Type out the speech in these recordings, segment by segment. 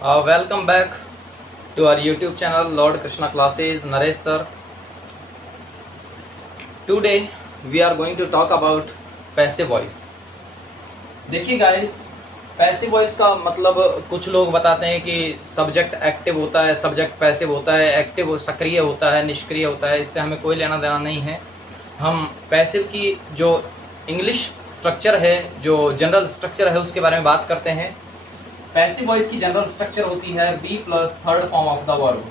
Welcome back to our YouTube channel Lord Krishna Classes. Naresh sir. Today we are going to talk about passive voice. देखिए guys, passive voice का मतलब कुछ लोग बताते हैं कि सब्जेक्ट एक्टिव होता है, सब्जेक्ट पैसिव होता है, एक्टिव सक्रिय होता है, निष्क्रिय होता है। इससे हमें कोई लेना देना नहीं है। हम पैसिव की जो इंग्लिश स्ट्रक्चर है, जो जनरल स्ट्रक्चर है, उसके बारे में बात करते हैं। पैसिव वॉइस की जनरल स्ट्रक्चर होती है be plus third form of the verb.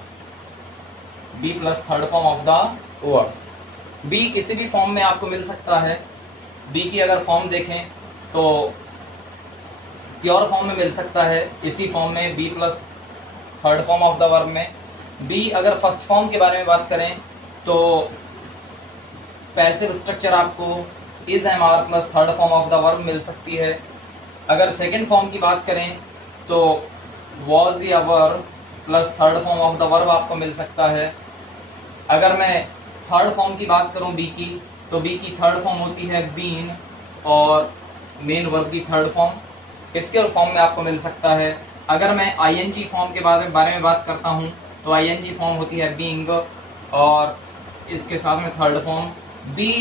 Be plus third form of the verb. Be किसी भी फॉर्म में आपको मिल सकता है। बी की अगर फॉर्म देखें तो प्योर फॉर्म में मिल सकता है, इसी फॉर्म में be plus third form of the verb में। बी अगर फर्स्ट फॉर्म के बारे में बात करें तो पैसिव स्ट्रक्चर आपको is am are plus third form of the verb मिल सकती है। अगर सेकेंड फॉर्म की बात करें तो वॉज या वर plus third form of the verb आपको मिल सकता है। अगर मैं थर्ड फॉर्म की बात करूं बी की, तो बी की थर्ड फॉर्म होती है बीन और मेन वर्ब की थर्ड फॉर्म, इसके फॉर्म में आपको मिल सकता है। अगर मैं आईएनजी फॉर्म के बारे में बात करता हूं तो आईएनजी फॉर्म होती है बीइंग और इसके साथ में थर्ड फॉर्म। बी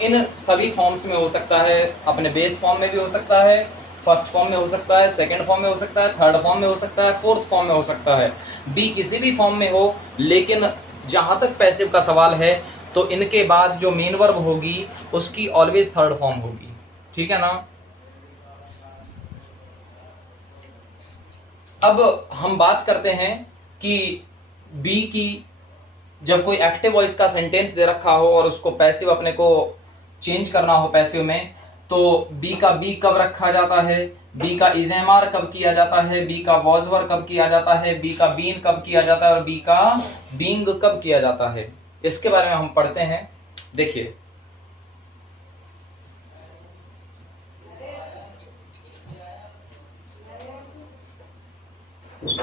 इन सभी फॉर्म्स में हो सकता है, अपने बेस फॉर्म में भी हो सकता है, फर्स्ट फॉर्म में हो सकता है, सेकंड फॉर्म में हो सकता है, थर्ड फॉर्म में हो सकता है, फोर्थ फॉर्म में हो सकता है। बी किसी भी फॉर्म में हो, लेकिन जहां तक पैसिव का सवाल है तो इनके बाद जो मेन वर्ब होगी उसकी ऑलवेज थर्ड फॉर्म होगी। ठीक है ना। अब हम बात करते हैं कि बी की जब कोई एक्टिव वॉइस का सेंटेंस दे रखा हो और उसको पैसिव अपने को चेंज करना हो पैसिव में, तो बी का बी कब रखा जाता है, बी का इजेमार कब किया जाता है, बी का वॉजवर कब किया जाता है, बी का बीन कब किया जाता है और बी का बींग कब किया जाता है, इसके बारे में हम पढ़ते हैं। देखिए,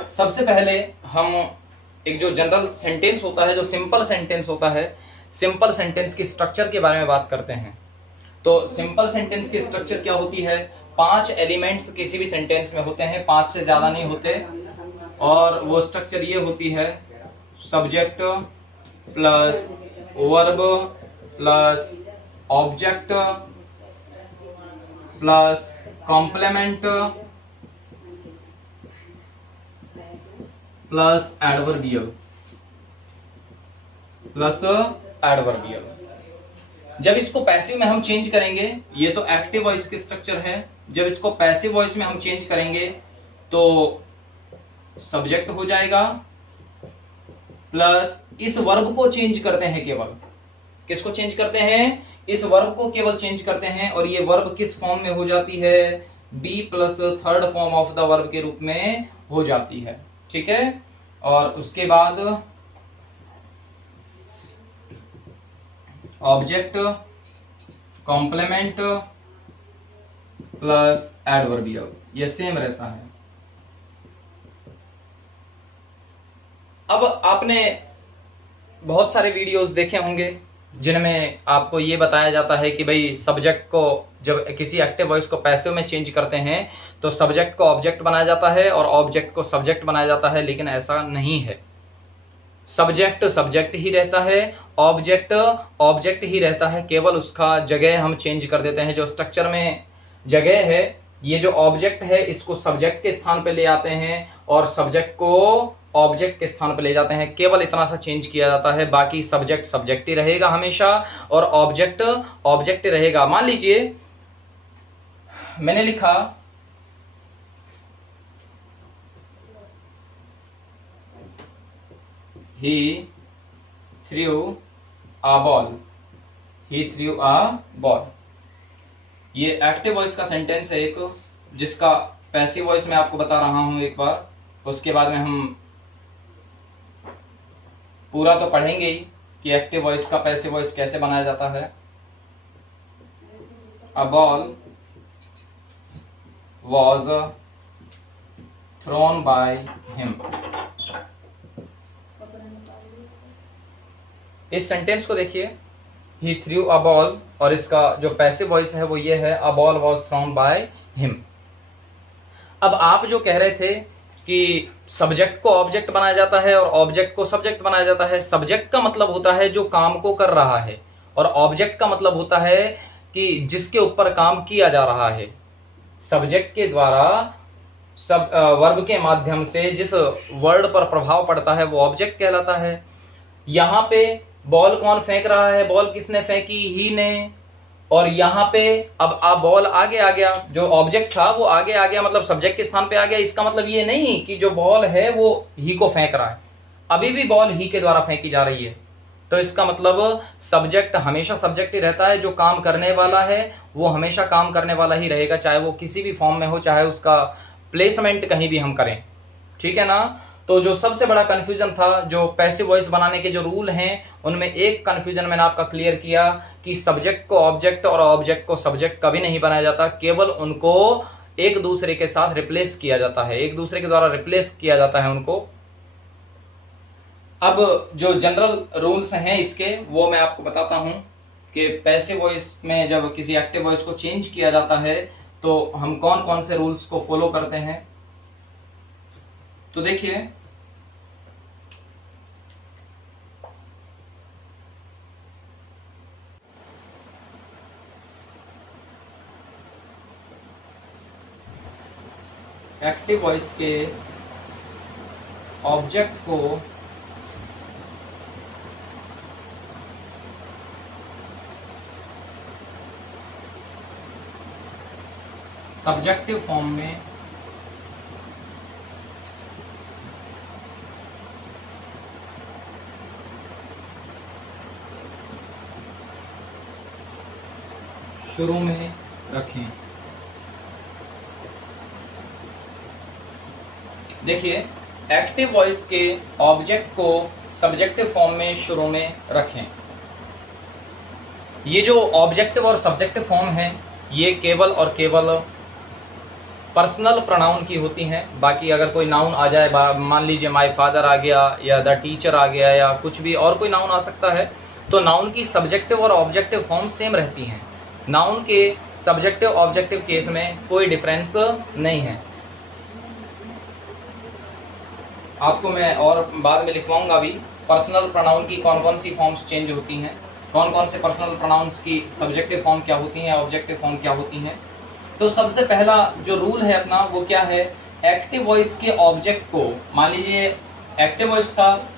सबसे पहले हम एक जो जनरल सेंटेंस होता है, जो सिंपल सेंटेंस होता है, सिंपल सेंटेंस की स्ट्रक्चर के बारे में बात करते हैं। तो सिंपल सेंटेंस की स्ट्रक्चर क्या होती है? 5 एलिमेंट्स किसी भी सेंटेंस में होते हैं, 5 से ज्यादा नहीं होते। और वो स्ट्रक्चर ये होती है subject plus verb plus object plus complement plus adverbial plus adverbial. जब इसको पैसिव में हम चेंज करेंगे, ये तो एक्टिव वॉइस की स्ट्रक्चर है, जब इसको पैसिव वॉइस में हम चेंज करेंगे तो सब्जेक्ट हो जाएगा प्लस इस वर्ब को चेंज करते हैं। केवल किसको चेंज करते हैं? इस वर्ब को केवल चेंज करते हैं और ये वर्ब किस फॉर्म में हो जाती है? Be plus third form of the verb के रूप में हो जाती है। ठीक है। और उसके बाद ऑब्जेक्ट कॉम्प्लीमेंट प्लस एडवर्बियल, ये सेम रहता है। अब आपने बहुत सारे वीडियोस देखे होंगे जिनमें आपको ये बताया जाता है कि भाई सब्जेक्ट को जब किसी एक्टिव वॉइस को पैसिव में चेंज करते हैं तो सब्जेक्ट को ऑब्जेक्ट बनाया जाता है और ऑब्जेक्ट को सब्जेक्ट बनाया जाता है, लेकिन ऐसा नहीं है। सब्जेक्ट सब्जेक्ट ही रहता है, ऑब्जेक्ट ऑब्जेक्ट ही रहता है, केवल उसका जगह हम चेंज कर देते हैं। जो स्ट्रक्चर में जगह है, ये जो ऑब्जेक्ट है इसको सब्जेक्ट के स्थान पे ले आते हैं और सब्जेक्ट को ऑब्जेक्ट के स्थान पे ले जाते हैं। केवल इतना सा चेंज किया जाता है, बाकी सब्जेक्ट सब्जेक्ट ही रहेगा हमेशा और ऑब्जेक्ट ऑब्जेक्ट ही रहेगा। मान लीजिए मैंने लिखा he threw a ball, he threw a ball। ये एक्टिव वॉइस का सेंटेंस है एक, जिसका पैसिव वॉइस मैं आपको बता रहा हूं एक बार, उसके बाद में हम पूरा तो पढ़ेंगे ही कि एक्टिव वॉइस का पैसिव वॉइस कैसे बनाया जाता है। A ball was thrown by him। इस सेंटेंस को देखिए, he threw a ball, और इसका जो पैसिव वॉइस है वो ये है, a ball was thrown by him। अब आप जो कह रहे थे कि सब्जेक्ट को ऑब्जेक्ट बनाया जाता है और ऑब्जेक्ट को सब्जेक्ट बनाया जाता है। सब्जेक्ट का मतलब होता है जो काम को कर रहा है, और ऑब्जेक्ट का मतलब होता है कि जिसके ऊपर काम किया जा रहा है। सब्जेक्ट के द्वारा सब वर्ब के माध्यम से जिस वर्ड पर प्रभाव पड़ता है वो ऑब्जेक्ट कहलाता है। यहाँ पे बॉल कौन फेंक रहा है, बॉल किसने फेंकी, ही ने। और यहाँ पे अब बॉल आगे आ गया, जो ऑब्जेक्ट था वो आगे आ गया, मतलब सब्जेक्ट के स्थान पे आ गया। इसका मतलब ये नहीं कि जो बॉल है वो ही को फेंक रहा है, अभी भी बॉल ही के द्वारा फेंकी जा रही है। तो इसका मतलब सब्जेक्ट हमेशा सब्जेक्ट ही रहता है, जो काम करने वाला है वो हमेशा काम करने वाला ही रहेगा, चाहे वो किसी भी फॉर्म में हो, चाहे उसका प्लेसमेंट कहीं भी हम करें। ठीक है ना। तो जो सबसे बड़ा कंफ्यूजन था, जो पैसिव वॉइस बनाने के जो रूल हैं, उनमें एक कंफ्यूजन मैंने आपका क्लियर किया कि सब्जेक्ट को ऑब्जेक्ट और ऑब्जेक्ट को सब्जेक्ट कभी नहीं बनाया जाता, केवल उनको एक दूसरे के साथ रिप्लेस किया जाता है, एक दूसरे के द्वारा रिप्लेस किया जाता है उनको। अब जो जनरल रूल्स हैं इसके, वो मैं आपको बताता हूं कि पैसिव वॉइस में जब किसी एक्टिव वॉइस को चेंज किया जाता है तो हम कौन कौन से रूल्स को फॉलो करते हैं। तो देखिए, एक्टिव वॉइस के ऑब्जेक्ट को सब्जेक्टिव फॉर्म में शुरू में रखें। देखिए, एक्टिव वॉइस के ऑब्जेक्ट को सब्जेक्टिव फॉर्म में शुरू में रखें। ये जो ऑब्जेक्टिव और सब्जेक्टिव फॉर्म है ये केवल और केवल पर्सनल प्रोनाउन की होती हैं। बाकी अगर कोई नाउन आ जाए, मान लीजिए माय फादर आ गया या द टीचर आ गया या कुछ भी और कोई नाउन आ सकता है, तो नाउन की सब्जेक्टिव और ऑब्जेक्टिव फॉर्म सेम रहती हैं। नाउन के सब्जेक्टिव ऑब्जेक्टिव केस में कोई डिफरेंस नहीं है। आपको मैं और बाद में लिखवाऊंगा भी पर्सनल प्रोनाउन की कौन कौन सी फॉर्म्स चेंज होती हैं, कौन कौन से पर्सनल प्रोनाउंस की सब्जेक्टिव फॉर्म क्या होती हैं, ऑब्जेक्टिव फॉर्म क्या होती हैं। तो सबसे पहला जो रूल है अपना वो क्या है, एक्टिव वॉइस के ऑब्जेक्ट को, मान लीजिए एक्टिव वॉइस था,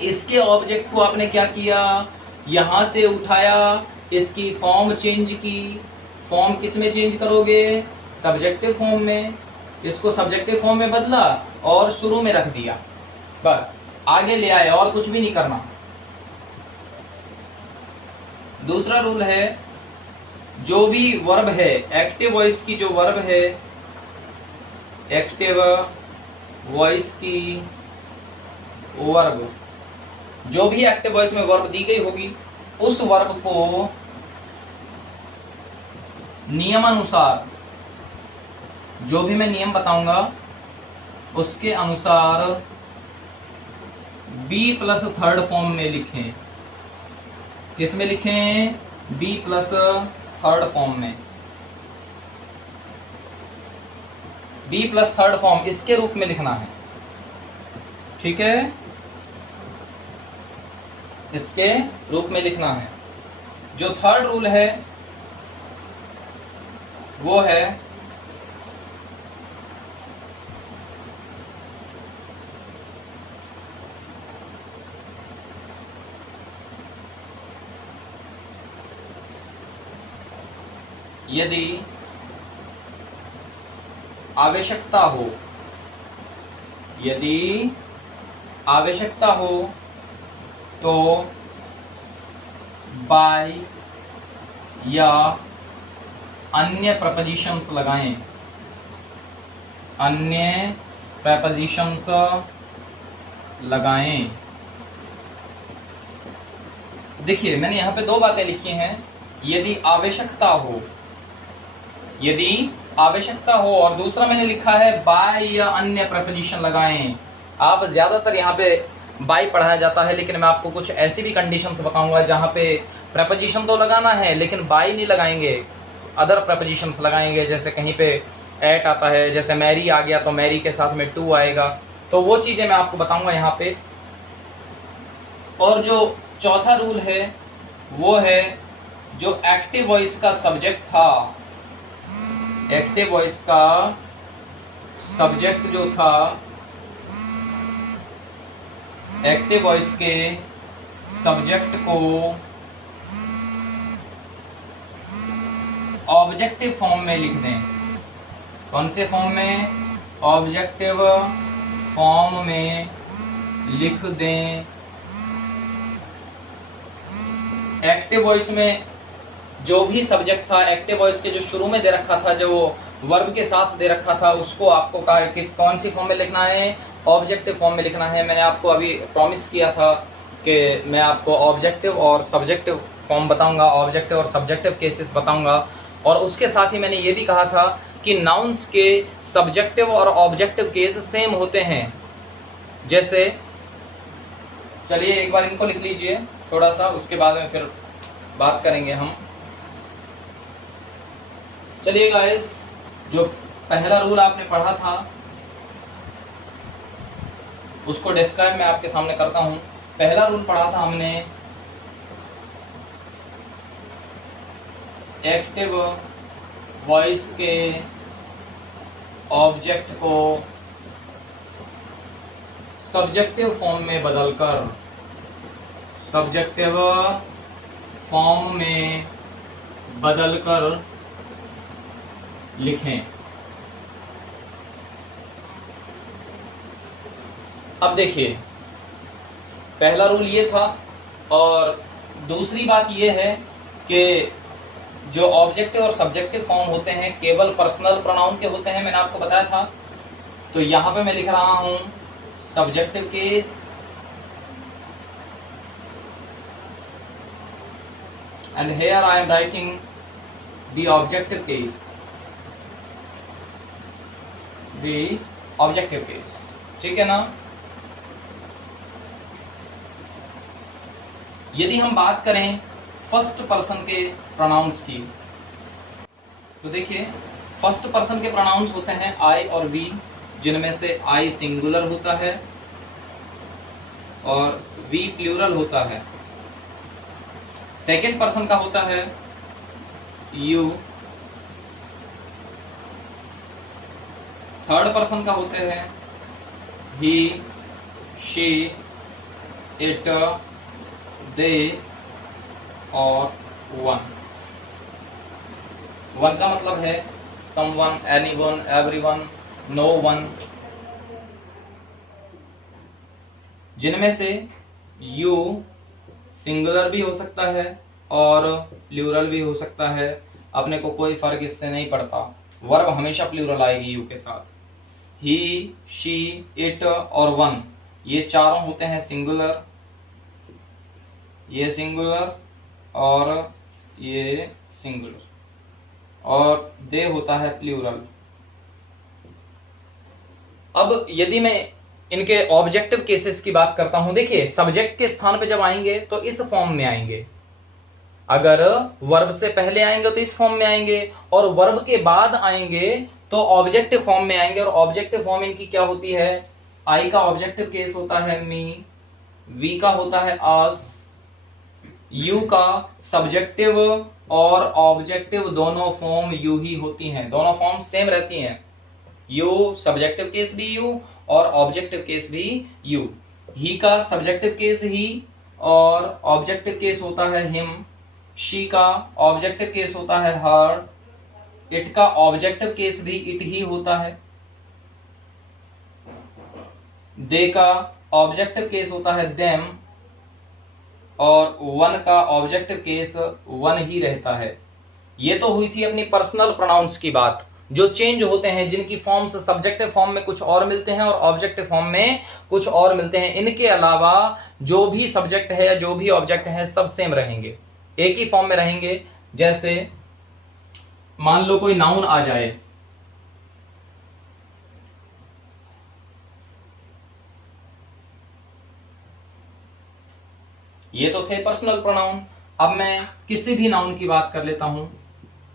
इसके ऑब्जेक्ट को आपने क्या किया, यहाँ से उठाया, इसकी फॉर्म चेंज की। फॉर्म किस में चेंज करोगे, सब्जेक्टिव फॉर्म में। इसको सब्जेक्टिव फॉर्म में बदला और शुरू में रख दिया, बस आगे ले आए, और कुछ भी नहीं करना। दूसरा रूल है, जो भी वर्ब है, एक्टिव वॉइस की जो वर्ब है, एक्टिव वॉइस की वर्ब, जो भी एक्टिव वॉइस में वर्ब दी गई होगी उस वर्ब को नियमानुसार, जो भी मैं नियम बताऊंगा उसके अनुसार बी प्लस थर्ड फॉर्म में लिखें। किस में लिखें, बी प्लस थर्ड फॉर्म में। बी प्लस थर्ड फॉर्म इसके रूप में लिखना है, ठीक है, इसके रूप में लिखना है। जो थर्ड रूल है वो है यदि आवश्यकता हो, यदि आवश्यकता हो तो बाय या अन्य प्रपोजिशंस लगाएं, अन्य प्रपोजिशंस लगाएं। देखिए, मैंने यहाँ पे दो बातें लिखी हैं, यदि आवश्यकता हो, यदि आवश्यकता हो, और दूसरा मैंने लिखा है बाय या अन्य प्रपोजिशन लगाएं। आप ज्यादातर यहाँ पे बाय पढ़ाया जाता है, लेकिन मैं आपको कुछ ऐसी भी कंडीशंस बताऊंगा जहाँ पे प्रपोजिशन तो लगाना है लेकिन बाय नहीं लगाएंगे, अदर प्रपोजिशंस लगाएंगे। जैसे कहीं पे एट आता है, जैसे मैरी आ गया तो मैरी के साथ में टू आएगा, तो वो चीजें मैं आपको बताऊंगा यहाँ पे। और जो चौथा रूल है वो है जो एक्टिव वॉइस का सब्जेक्ट था, एक्टिव वॉइस का सब्जेक्ट जो था, एक्टिव वॉइस के सब्जेक्ट को ऑब्जेक्टिव फॉर्म में लिख दें। कौन से फॉर्म में? ऑब्जेक्टिव फॉर्म में लिख दें। एक्टिव वॉइस में जो भी सब्जेक्ट था एक्टिव वॉइस के जो शुरू में दे रखा था, जो वर्ब के साथ दे रखा था, उसको आपको कौन सी फॉर्म में लिखना है? ऑब्जेक्टिव फॉर्म में लिखना है। मैंने आपको अभी प्रॉमिस किया था कि मैं आपको ऑब्जेक्टिव और सब्जेक्टिव फॉर्म बताऊंगा, ऑब्जेक्टिव और सब्जेक्टिव केसेस बताऊंगा। और उसके साथ ही मैंने ये भी कहा था कि नाउन्स के सब्जेक्टिव और ऑब्जेक्टिव केस सेम होते हैं। जैसे चलिए एक बार इनको लिख लीजिए थोड़ा सा, उसके बाद में फिर बात करेंगे हम। चलिए गाइस, जो पहला रूल आपने पढ़ा था उसको डिस्क्राइब मैं आपके सामने करता हूं। पहला रूल पढ़ा था हमने, एक्टिव वॉइस के ऑब्जेक्ट को सब्जेक्टिव फॉर्म में बदलकर, सब्जेक्टिव फॉर्म में बदलकर लिखें। अब देखिए, पहला रूल ये था। और दूसरी बात ये है कि जो ऑब्जेक्टिव और सब्जेक्टिव फॉर्म होते हैं केवल पर्सनल प्रोनाउन के होते हैं, मैंने आपको बताया था। तो यहां पे मैं लिख रहा हूं subjective case and here I am writing the objective case, the objective case, ठीक है ना। यदि हम बात करें फर्स्ट पर्सन के प्रोनाउंस की, तो देखिए फर्स्ट पर्सन के प्रोनाउंस होते हैं आई और वी, जिनमें से आई सिंगुलर होता है और वी प्लूरल होता है। सेकेंड पर्सन का होता है यू, थर्ड पर्सन का होते हैं ही, शी, इट, दे और वन। वन का मतलब है someone, anyone, everyone, no one, जिनमें से यू सिंगुलर भी हो सकता है और प्लूरल भी हो सकता है। अपने को कोई फर्क इससे नहीं पड़ता, वर्ब हमेशा प्लूरल आएगी यू के साथ। ही, शी, इट और वन, ये चारों होते हैं सिंगुलर, ये सिंगुलर और ये सिंगुलर, और दे होता है प्लूरल। अब यदि मैं इनके ऑब्जेक्टिव केसेस की बात करता हूं, देखिए सब्जेक्ट के स्थान पे जब आएंगे तो इस फॉर्म में आएंगे, अगर वर्ब से पहले आएंगे तो इस फॉर्म में आएंगे, और वर्ब के बाद आएंगे तो ऑब्जेक्टिव फॉर्म में आएंगे। और ऑब्जेक्टिव फॉर्म इनकी क्या होती है? आई का ऑब्जेक्टिव केस होता है मी, वी का होता है अस, यू का सब्जेक्टिव और ऑब्जेक्टिव दोनों फॉर्म यू ही होती हैं, दोनों फॉर्म सेम रहती हैं। यू सब्जेक्टिव केस भी यू और ऑब्जेक्टिव केस भी यू। ही का सब्जेक्टिव केस ही और ऑब्जेक्टिव केस होता है हिम, शी का ऑब्जेक्टिव केस होता है हर, इट का ऑब्जेक्टिव केस भी इट ही होता है, दे का ऑब्जेक्टिव केस होता है देम, और वन का ऑब्जेक्टिव केस वन ही रहता है। ये तो हुई थी अपनी पर्सनल प्रोनाउंस की बात, जो चेंज होते हैं, जिनकी फॉर्म्स सब्जेक्टिव फॉर्म में कुछ और मिलते हैं और ऑब्जेक्टिव फॉर्म में कुछ और मिलते हैं। इनके अलावा जो भी सब्जेक्ट है या जो भी ऑब्जेक्ट है सब सेम रहेंगे, एक ही फॉर्म में रहेंगे। जैसे मान लो कोई नाउन आ जाए, ये तो थे पर्सनल प्रोनाउन। अब मैं किसी भी नाउन की बात कर लेता हूं।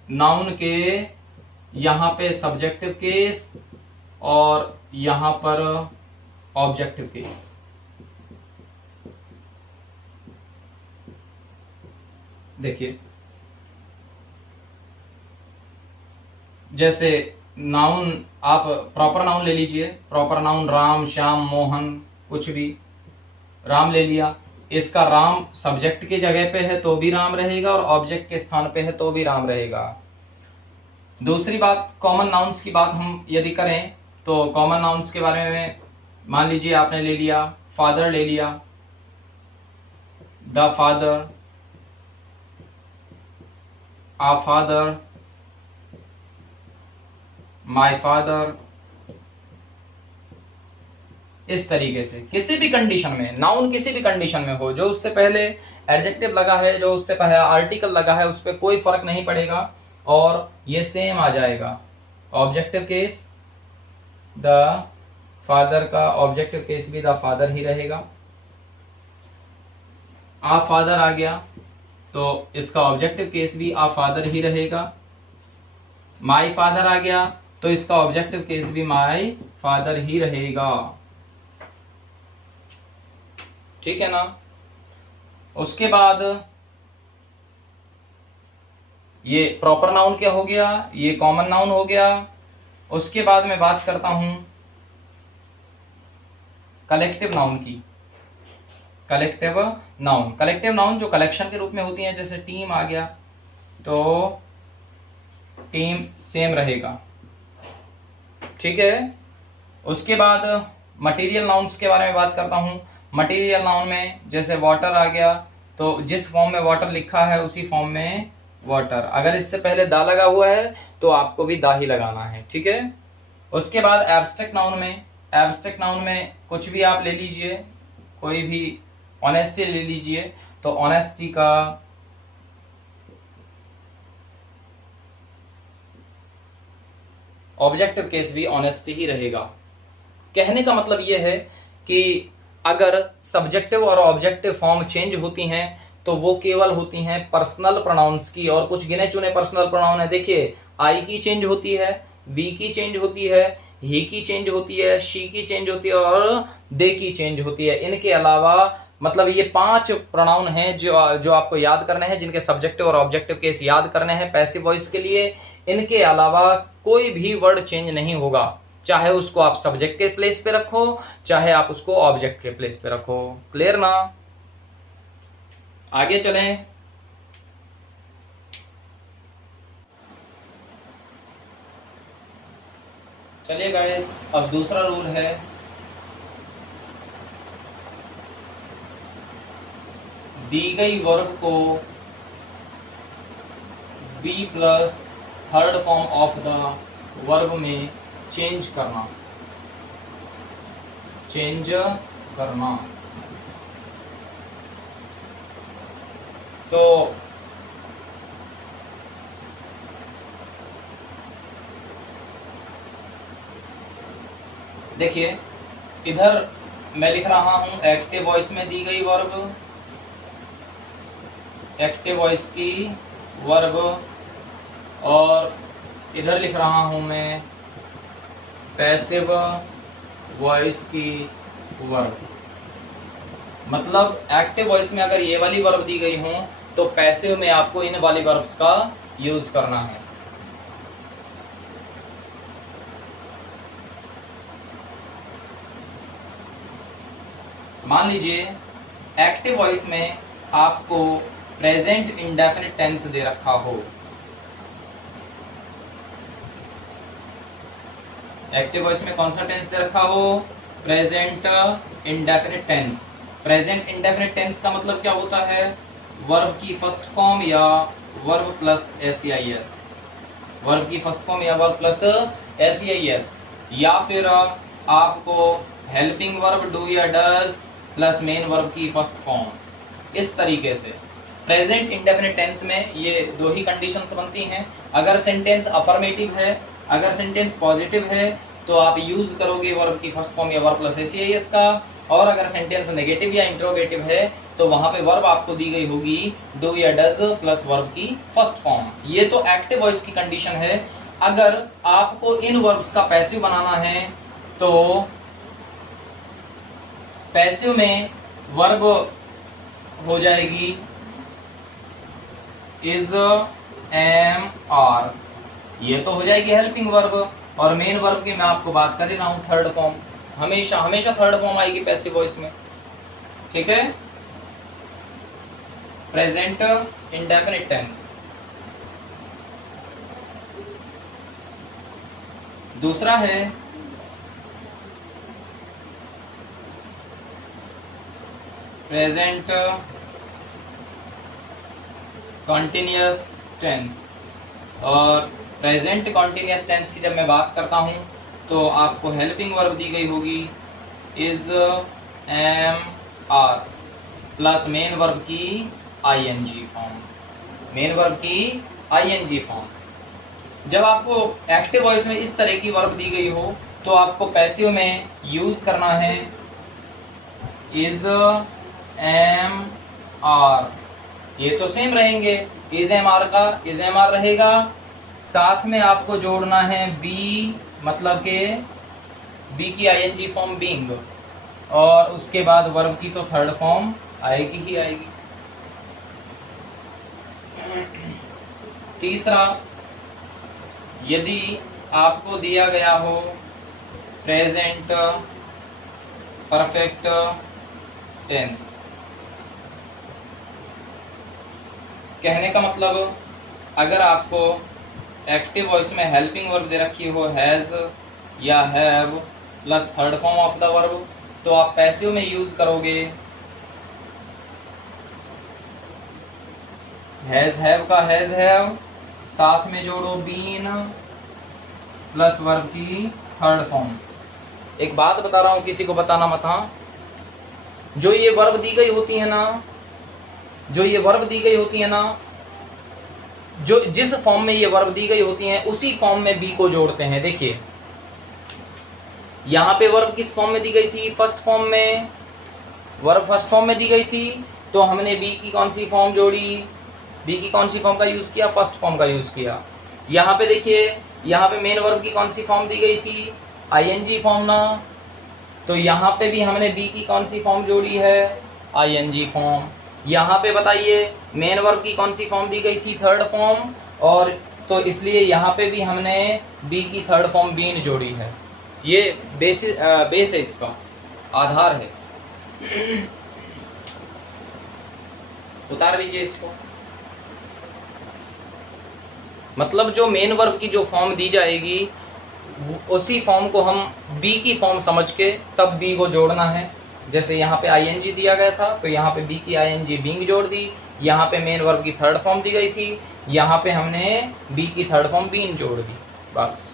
नाउन के यहाँ पे सब्जेक्टिव केस और यहाँ पर ऑब्जेक्टिव केस। देखिए जैसे नाउन, आप प्रॉपर नाउन ले लीजिए, प्रॉपर नाउन राम, श्याम, मोहन, कुछ भी, राम ले लिया, इसका राम सब्जेक्ट की जगह पे है तो भी राम रहेगा और ऑब्जेक्ट के स्थान पे है तो भी राम रहेगा। दूसरी बात, कॉमन नाउन्स की बात हम यदि करें तो कॉमन नाउन्स के बारे में मान लीजिए आपने ले लिया, फादर ले लिया, the father, a father, my father. इस तरीके से किसी भी कंडीशन में, नाउन किसी भी कंडीशन में हो, जो उससे पहले एडजेक्टिव लगा है, जो उससे पहले आर्टिकल लगा है, उस पर कोई फर्क नहीं पड़ेगा और ये सेम आ जाएगा। ऑब्जेक्टिव केस द फादर का ऑब्जेक्टिव केस भी द फादर ही रहेगा। आ फादर आ गया तो इसका ऑब्जेक्टिव केस भी आ फादर ही रहेगा। माई फादर आ गया तो इसका ऑब्जेक्टिव केस भी माई फादर ही रहेगा। ठीक है ना। उसके बाद ये प्रॉपर नाउन क्या हो गया, ये कॉमन नाउन हो गया। उसके बाद मैं बात करता हूं कलेक्टिव नाउन की। कलेक्टिव नाउन, कलेक्टिव नाउन जो कलेक्शन के रूप में होती हैं, जैसे टीम आ गया तो टीम सेम रहेगा। ठीक है। उसके बाद मटेरियल नाउन्स के बारे में बात करता हूं। मटेरियल नाउन में जैसे वाटर आ गया तो जिस फॉर्म में वाटर लिखा है उसी फॉर्म में वाटर। अगर इससे पहले दा लगा हुआ है तो आपको भी दा ही लगाना है। ठीक है। उसके बाद एब्स्ट्रैक्ट नाउन में, एब्स्ट्रैक्ट नाउन में कुछ भी आप ले लीजिए, कोई भी, ऑनेस्टी ले लीजिए तो ऑनेस्टी का ऑब्जेक्टिव केस भी ऑनेस्टी ही रहेगा। कहने का मतलब यह है कि अगर सब्जेक्टिव और ऑब्जेक्टिव फॉर्म चेंज होती हैं तो वो केवल होती हैं पर्सनल प्रोनाउंस की, और कुछ गिने चुने पर्सनल प्रोनाउन है। देखिए आई की चेंज होती है, वी की चेंज होती है, ही की चेंज होती है, शी की चेंज होती है और दे की चेंज होती है। इनके अलावा मतलब ये 5 प्रोनाउन हैं जो आपको याद करने हैं, जिनके सब्जेक्टिव और ऑब्जेक्टिव केस याद करने हैं पैसिव वॉइस के लिए। इनके अलावा कोई भी वर्ड चेंज नहीं होगा, चाहे उसको आप सब्जेक्ट के प्लेस पे रखो, चाहे आप उसको ऑब्जेक्ट के प्लेस पे रखो। क्लियर ना। आगे चलें। चलिए गाइस, अब दूसरा रूल है दी गई वर्ब को be plus third form of the verb में चेंज करना, चेंज करना। तो देखिए इधर मैं लिख रहा हूं एक्टिव वॉइस में दी गई वर्ब, एक्टिव वॉइस की वर्ब, और इधर लिख रहा हूं मैं पैसिव वॉइस की वर्ब। मतलब एक्टिव वॉइस में अगर ये वाली वर्ब दी गई हो तो पैसिव में आपको इन वाली वर्ब्स का यूज करना है। मान लीजिए एक्टिव वॉइस में आपको प्रेजेंट इंडेफिनिट टेंस दे रखा हो, एक्टिव वॉइस में कौन सा टेंस दे रखा हो, present indefinite tense. Present indefinite tense का मतलब क्या होता है, वर्ब की फर्स्ट फॉर्म या वर्ब प्लस एसईआईएस, वर्ब की फर्स्ट फॉर्म या वर्ब प्लस एसईआईएस, या फिर आपको हेल्पिंग वर्ब डू या डज प्लस मेन वर्ब की फर्स्ट फॉर्म। इस तरीके से प्रेजेंट इंडेफिनिट टेंस में ये दो ही कंडीशंस बनती हैं। अगर सेंटेंस अफर्मेटिव है, अगर सेंटेंस पॉजिटिव है तो आप यूज करोगे वर्ब की फर्स्ट फॉर्म या वर्ब प्लस एसईआईएस का, और अगर सेंटेंस नेगेटिव या इंट्रोगेटिव है तो वहां पे वर्ब आपको दी गई होगी डू या डज प्लस वर्ब की फर्स्ट फॉर्म। ये तो एक्टिव वॉइस की कंडीशन है। अगर आपको इन वर्ब्स का पैसिव बनाना है तो पैसिव में वर्ब हो जाएगी इज, एम, आर, ये तो हो जाएगी हेल्पिंग वर्ब। और मेन वर्ब की मैं आपको बात कर ही रहा हूं थर्ड फॉर्म, हमेशा हमेशा थर्ड फॉर्म आएगी पैसिव वॉइस में, ठीक है। Present indefinite tense. दूसरा है प्रेजेंट कॉन्टिन्यूअस टेंस। और प्रेजेंट कॉन्टिन्यूअस टेंस की जब मैं बात करता हूं तो आपको हेल्पिंग वर्ब दी गई होगी is, am, are plus main verb की आईएनजी फॉर्म, मेन वर्ब की आईएनजी फॉर्म। जब आपको एक्टिव वॉइस में इस तरह की वर्ब दी गई हो तो आपको पैसिव में यूज करना है इज, एम, आर, ये तो सेम रहेंगे, इज एम आर का इज एम आर रहेगा, साथ में आपको जोड़ना है बी, मतलब के बी की आईएनजी फॉर्म बीइंग, और उसके बाद वर्ब की तो थर्ड फॉर्म आएगी ही आएगी। तीसरा, यदि आपको दिया गया हो प्रेजेंट परफेक्ट टेंस, कहने का मतलब अगर आपको एक्टिव वॉइस में हेल्पिंग वर्ब दे रखी हो हैज या have plus third form of the verb, तो आप पैसिव में यूज करोगे हैज हैव का हैज हैव, साथ में जोड़ो बीन प्लस वर्ब की थर्ड फॉर्म। एक बात बता रहा हूं, किसी को बताना मत, हाँ, जो ये वर्ब दी गई होती है ना, जो ये वर्ब दी गई होती है ना, जो जिस फॉर्म में ये वर्ब दी गई होती हैं उसी फॉर्म में बी को जोड़ते हैं। देखिए यहां पे वर्ब किस फॉर्म में दी गई थी, फर्स्ट फॉर्म में, वर्ब फर्स्ट फॉर्म में दी गई थी, तो हमने बी की कौन सी फॉर्म जोड़ी, बी की कौन सी फॉर्म का यूज किया, फर्स्ट फॉर्म का यूज किया। यहाँ पे देखिए, यहाँ पे मेन वर्ब की कौन सी फॉर्म दी गई थी, आईएनजी फॉर्म ना, तो यहाँ पे भी हमने बी की कौन सी फॉर्म जोड़ी है, आईएनजी फॉर्म। यहाँ पे बताइए मेन वर्ब की कौन सी फॉर्म दी गई थी, थर्ड फॉर्म, और तो इसलिए यहाँ पे भी हमने बी की थर्ड फॉर्म बीन जोड़ी है। ये बेस है, इसका आधार है। उतार दीजिए इसको। मतलब जो मेन वर्ब की जो फॉर्म दी जाएगी उसी फॉर्म को हम बी की फॉर्म समझ के तब बी को जोड़ना है। जैसे यहाँ पे आईएनजी दिया गया था तो यहाँ पे बी की आईएनजी बीइंग जोड़ दी, यहाँ पे मेन वर्ब की थर्ड फॉर्म दी गई थी, यहाँ पे हमने बी की थर्ड फॉर्म बीइंग जोड़ दी, बस।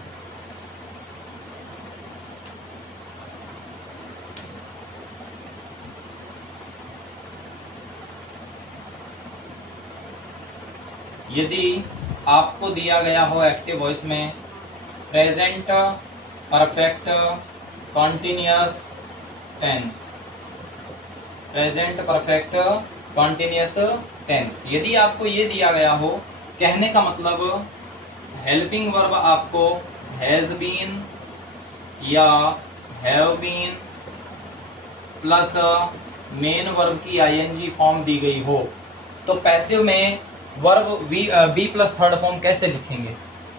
यदि आपको दिया गया हो एक्टिव वॉइस में present perfect continuous tense, present perfect continuous tense, यदि आपको ये दिया गया हो, कहने का मतलब हेल्पिंग वर्ब आपको हैज बीन या have been plus main verb की आईएनजी फॉर्म दी गई हो, तो पैसिव में verb be plus third form कैसे लिखेंगे।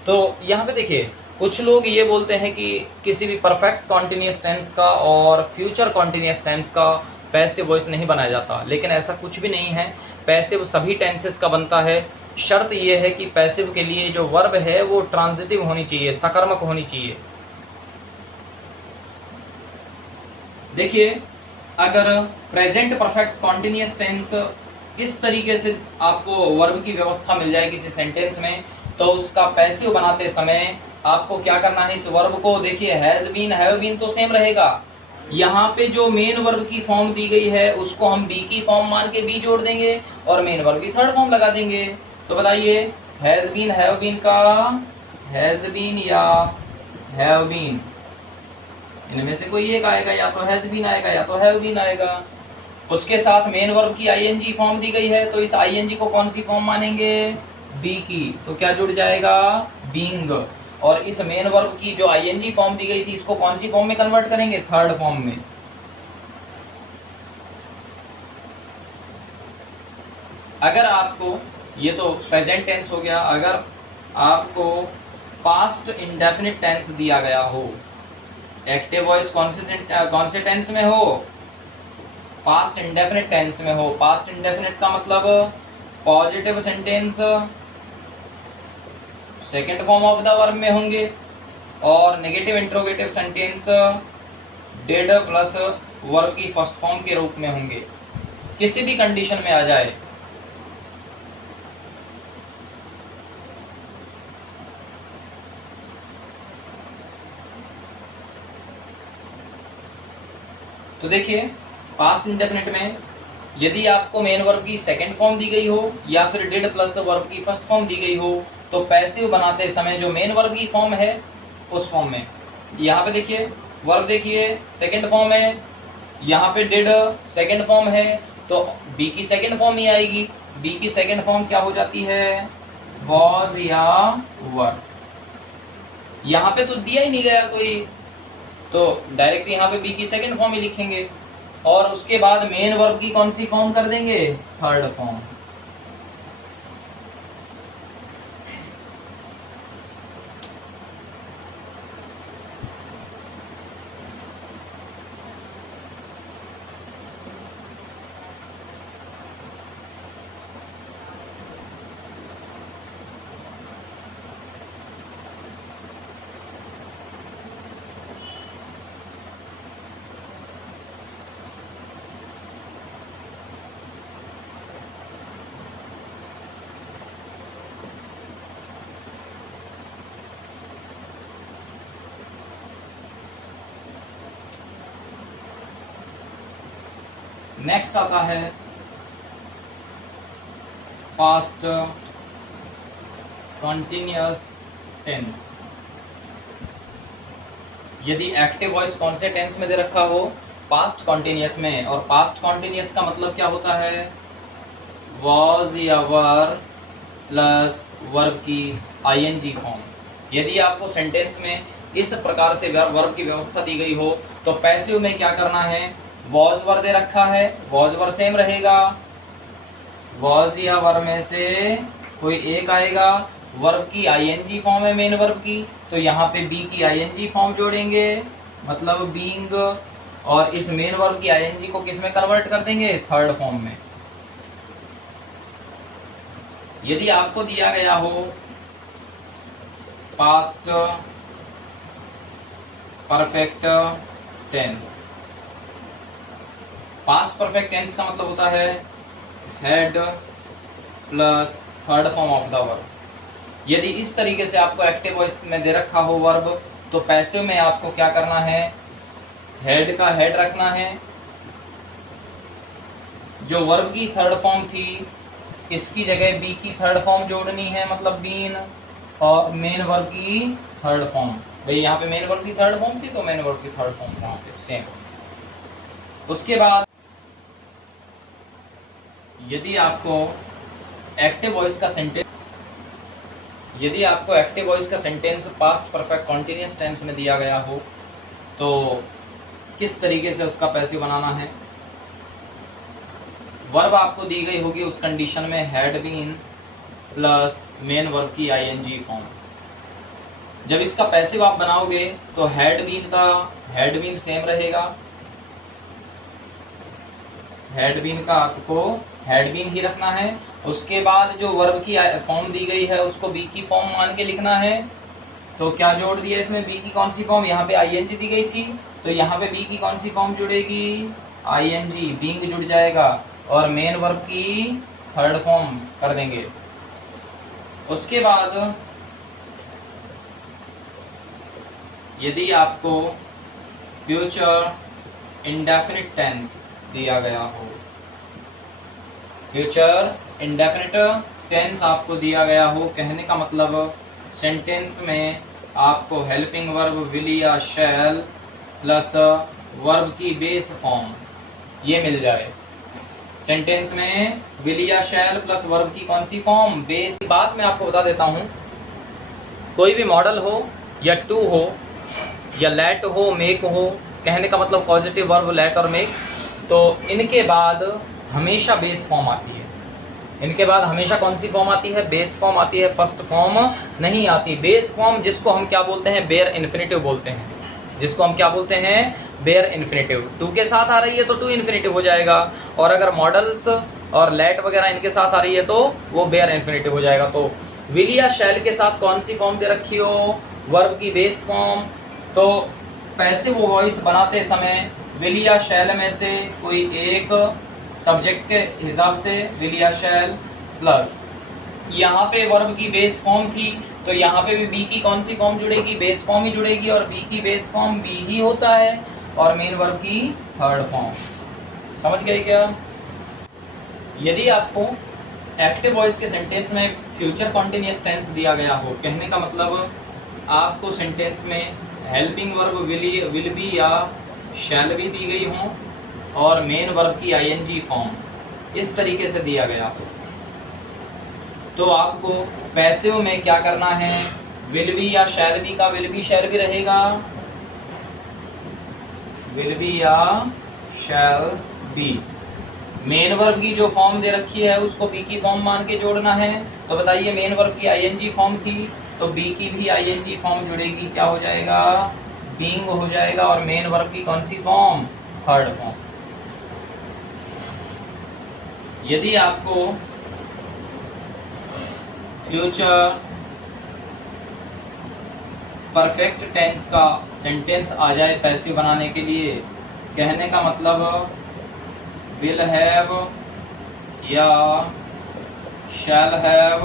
तो यहाँ पे देखिए कुछ लोग ये बोलते हैं कि किसी भी परफेक्ट कॉन्टिन्यूअस टेंस का और फ्यूचर कॉन्टिन्यूअस टेंस का पैसिव वॉइस नहीं बनाया जाता, लेकिन ऐसा कुछ भी नहीं है। पैसिव सभी टेंसेस का बनता है। शर्त यह है कि पैसिव के लिए जो वर्ब है वो ट्रांजिटिव होनी चाहिए, सकर्मक होनी चाहिए। देखिए अगर प्रेजेंट परफेक्ट कॉन्टिन्यूअस टेंस इस तरीके से आपको वर्ब की व्यवस्था मिल जाए किसी सेंटेंस में, तो उसका पैसिव बनाते समय आपको क्या करना है, इस वर्ब को देखिए हैज बीन हैव बीन तो सेम रहेगा, यहाँ पे जो मेन वर्ब की फॉर्म दी गई है उसको हम बी की फॉर्म मान के बी जोड़ देंगे और मेन वर्ब की थर्ड फॉर्म लगा देंगे। तो बताइए हैज बीन हैव बीन का हैज बीन या हैव बीन, इनमें से कोई एक आएगा, या तो हैज बीन आएगा या तो हैव बीन आएगा। उसके साथ मेन वर्ब की आईएनजी फॉर्म दी गई है, तो इस आईएनजी को कौन सी फॉर्म मानेंगे, बी की, तो क्या जुड़ जाएगा, बीइंग। और इस मेन वर्ब की जो आईएनजी फॉर्म दी गई थी इसको कौन सी फॉर्म में कन्वर्ट करेंगे, थर्ड फॉर्म में। अगर आपको, ये तो प्रेजेंट टेंस हो गया, अगर आपको पास्ट इंडेफिनिट टेंस दिया गया हो, एक्टिव वॉइस कौन से टेंस में हो, पास्ट इंडेफिनिट टेंस में हो। पास्ट इंडेफिनिट का मतलब positive sentence second form of the verb में होंगे और negative interrogative sentence did plus verb की फर्स्ट फॉर्म के रूप में होंगे, किसी भी कंडीशन में आ जाए। तो देखिए पास्ट इंडेफिनिट में यदि आपको मेन वर्ब की सेकंड फॉर्म दी गई हो या फिर डिड प्लस वर्ब की फर्स्ट फॉर्म दी गई हो तो पैसिव बनाते समय जो मेन वर्ब की फॉर्म है उस फॉर्म में, यहाँ पे देखिए वर्ब देखिए सेकंड फॉर्म है, यहाँ पे डिड सेकंड फॉर्म है तो बी की सेकंड फॉर्म ही आएगी। बी की सेकंड फॉर्म क्या हो जाती है, वॉज या वर। यहाँ पे तो दिया ही नहीं गया कोई, तो डायरेक्ट यहाँ पे बी की सेकंड फॉर्म ही लिखेंगे और उसके बाद मेन वर्ब की कौन सी फॉर्म कर देंगे, थर्ड फॉर्म। नेक्स्ट आता है पास्ट कॉन्टिन्यूअस टेंस। यदि एक्टिव वॉइस कौन से टेंस में दे रखा हो, पास्ट कॉन्टिन्यूअस में, और पास्ट कॉन्टिन्यूअस का मतलब क्या होता है, वॉज या वर प्लस वर्ब की आईएनजी फॉर्म। यदि आपको सेंटेंस में इस प्रकार से वर्ब की व्यवस्था दी गई हो तो पैसिव में क्या करना है, वॉज वर दे रखा है, वॉज वर सेम रहेगा, वॉज या वर में से कोई एक आएगा, वर्ब की आईएनजी फॉर्म है मेन वर्ब की तो यहाँ पे बी की आईएनजी फॉर्म जोड़ेंगे मतलब बीइंग, और इस मेन वर्ब की आईएनजी को किस में कन्वर्ट कर देंगे, थर्ड फॉर्म में। यदि आपको दिया गया हो past perfect tense, past perfect tense का मतलब होता है had plus third form of the verb. यदि इस तरीके से आपको एक्टिव वॉइस में दे रखा हो वर्ब तो पैसिव में आपको क्या करना है, हेड का हेड रखना है, जो वर्ब की थर्ड फॉर्म थी इसकी जगह बी की थर्ड फॉर्म जोड़नी है मतलब बीन, और मेन वर्ब की थर्ड फॉर्म, भाई यहाँ पे मेन वर्ब की थर्ड फॉर्म थी तो मेन वर्ब की थर्ड फॉर्म यहाँ पे सेम। उसके बाद यदि आपको एक्टिव वॉइस का सेंटेंस, यदि आपको एक्टिव वॉइस का sentence past perfect continuous tense में दिया गया हो तो किस तरीके से उसका पैसिव बनाना है, वर्ब आपको दी गई होगी उस कंडीशन में had been plus main verb की आईएनजी फॉर्म। जब इसका पैसिव आप बनाओगे तो हैड बीन का हैड बीन सेम रहेगा, हैड बीन का आपको हैड बीन ही रखना है। उसके बाद जो वर्ब की फॉर्म दी गई है उसको बी की फॉर्म मान के लिखना है, तो क्या जोड़ दिया इसमें, बी की कौन सी फॉर्म, यहाँ पे आईएनजी दी गई थी तो यहाँ पे बी की कौन सी फॉर्म जुड़ेगी, आईएनजी, बीइंग जुड़ जाएगा और मेन वर्ब की थर्ड फॉर्म कर देंगे। उसके बाद यदि आपको फ्यूचर इंडेफिनिट टेंस दिया गया हो, फ्यूचर इंडेफिनिट टेंस आपको दिया गया हो, कहने का मतलब सेंटेंस में आपको हेल्पिंग वर्ब विल या शैल प्लस वर्ब की बेस फॉर्म ये मिल जाए। सेंटेंस में विल या शैल प्लस वर्ब की कौन सी फॉर्म, बेस। बात मैं आपको बता देता हूं, कोई भी मॉडल हो या टू हो या लेट हो, मेक हो, कहने का मतलब पॉजिटिव वर्ब लेट और मेक, तो इनके बाद हमेशा बेस फॉर्म आती है। इनके बाद हमेशा कौन सी फॉर्म आती है? बेस फॉर्म आती है, फर्स्ट फॉर्म नहीं आती। बेस फॉर्म जिसको हम क्या बोलते हैं? बेयर इन्फिनेटिव बोलते हैं। जिसको हम क्या बोलते हैं? Bear infinitive. टू के साथ आ रही है तो टू इन्फिनेटिव हो जाएगा, और अगर मॉडल्स और लेट वगैरह इनके साथ आ रही है तो वो बेयर इन्फिनेटिव हो जाएगा। तो विल या शैल के साथ कौन सी फॉर्म दे रखी हो? वर्ब की बेस फॉर्म। तो पैसिव वॉइस बनाते समय विल या शैल में से कोई एक सब्जेक्ट के हिसाब से विल या शैल, प्लस यहाँ पे वर्ब की बेस फॉर्म थी तो यहाँ पे भी बी की कौन सी फॉर्म जुड़ेगी? बेस फॉर्म ही जुड़ेगी, और बी की बेस फॉर्म बी ही होता है, और मेन वर्ब की थर्ड फॉर्म। समझ गए क्या? यदि आपको एक्टिव वॉइस के सेंटेंस में फ्यूचर कॉन्टिन्यूअस टेंस दिया गया हो, कहने का मतलब आपको सेंटेंस में हेल्पिंग वर्ब विल बी या शैल भी दी गई हो और मेन वर्ब की आईएनजी फॉर्म इस तरीके से दिया गया हो, तो आपको पैसिव में क्या करना है? विल बी या शैल बी का विल बी शैल भी रहेगा, विल बी या शैल बी। मेन वर्ब की जो फॉर्म दे रखी है उसको बी की फॉर्म मान के जोड़ना है। तो बताइए, मेन वर्ब की आईएनजी फॉर्म थी तो बी की भी आईएनजी फॉर्म जुड़ेगी, क्या हो जाएगा? बीइंग हो जाएगा। और मेन वर्ब की कौन सी फॉर्म? Third form. यदि आपको फ्यूचर परफेक्ट टेंस का सेंटेंस आ जाए पैसिव बनाने के लिए, कहने का मतलब विल हैव या shall have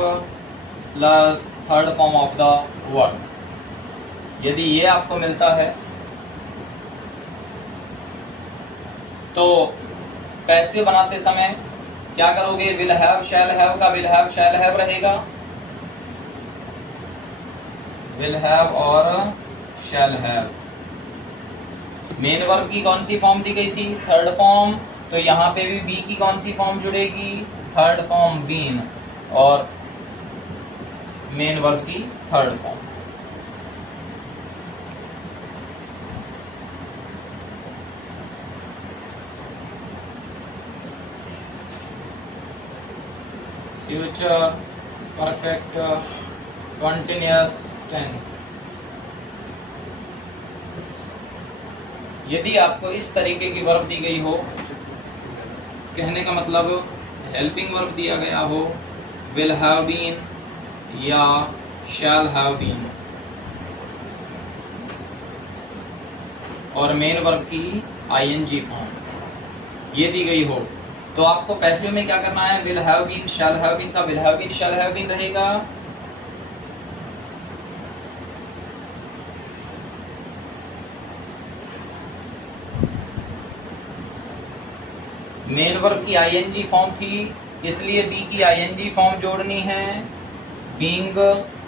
plus third form of the word, यदि ये आपको मिलता है तो पैसिव बनाते समय क्या करोगे? विल हैव शैल हैव का विल हैव शैल हैव रहेगा, विल हैव और शैल हैव। मेन वर्ब की कौन सी फॉर्म दी गई थी? Third form. तो यहाँ पे भी बी की कौन सी फॉर्म जुड़ेगी? थर्ड फॉर्म बीन, और मेन वर्ब की third form. Future perfect continuous tense. यदि आपको इस तरीके की वर्ब दी गई हो, कहने का मतलब हेल्पिंग वर्ब दिया गया हो, विल हैव बीन या शैल हैव बीन, और मेन वर्ब की आईएनजी फॉर्म ये दी गई हो, तो आपको पैसिव में क्या करना है? Will have been shall have been का will have been shall have been रहेगा, मेन वर्ब की आईएनजी फॉर्म थी इसलिए बी की आईएनजी फॉर्म जोड़नी है, बीइंग,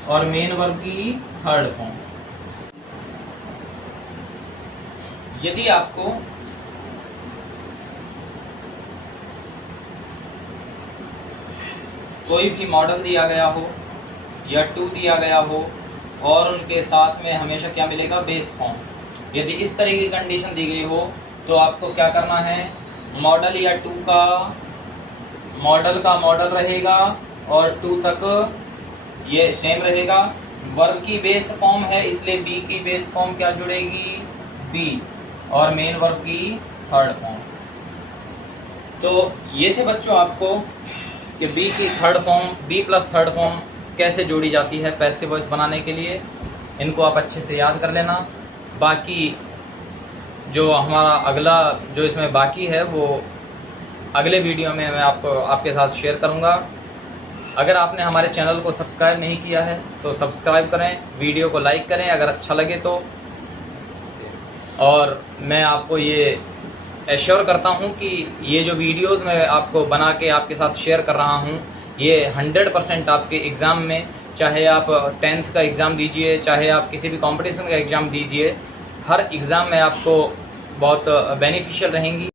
और मेन वर्ब की थर्ड फॉर्म। यदि आपको कोई भी मॉडल दिया गया हो या टू दिया गया हो और उनके साथ में हमेशा क्या मिलेगा? Base form. यदि इस तरह की कंडीशन दी गई हो तो आपको क्या करना है? मॉडल या टू का मॉडल रहेगा और टू तक ये सेम रहेगा। वर्ब की बेस फॉर्म है इसलिए बी की बेस फॉर्म क्या जुड़ेगी? बी, और मेन वर्ब की थर्ड फॉर्म। तो ये थे बच्चों आपको कि बी की third form, be plus third form कैसे जोड़ी जाती है पैसिव वॉइस बनाने के लिए। इनको आप अच्छे से याद कर लेना। बाकी जो हमारा अगला जो इसमें बाकी है वो अगले वीडियो में मैं आपके साथ शेयर करूंगा। अगर आपने हमारे चैनल को सब्सक्राइब नहीं किया है तो सब्सक्राइब करें, वीडियो को लाइक करें अगर अच्छा लगे तो। और मैं आपको ये एश्योर करता हूँ कि ये जो वीडियोस मैं आपको बना के आपके साथ शेयर कर रहा हूँ ये 100% आपके एग्ज़ाम में, चाहे आप 10th का एग्ज़ाम दीजिए, चाहे आप किसी भी कंपटीशन का एग्ज़ाम दीजिए, हर एग्ज़ाम में आपको बहुत बेनिफिशियल रहेंगी।